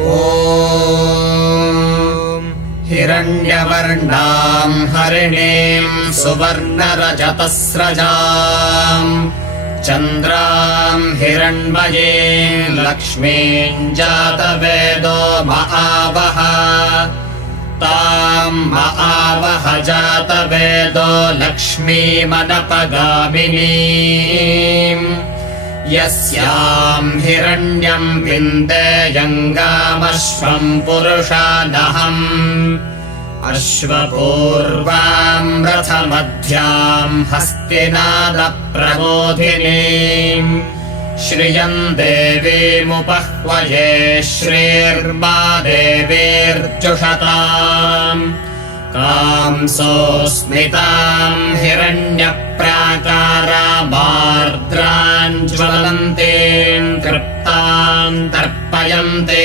ॐ हिरण्यवर्णाम् हरिणीम् सुवर्णरजतस्रजाम् चन्द्राम् हिरण्मयीम् लक्ष्मीम् जातवेदो महावः ताम् महावः जातवेदो लक्ष्मीमनपगामिनीम् यस्याम् हिरण्यम् विन्देयङ्गामश्वम् पुरुषानहम् अश्वपूर्वाम् रथमध्याम् हस्तिनादप्रबोधिनीम् श्रियम् देवीमुपह्वये श्रीर्मा देवीर्जुषताम् कांसोऽस्मिताम् हिरण्यप्राकारामार्द्राम् ज्वलन्तीम् तृप्ताम् तर्पयन्ति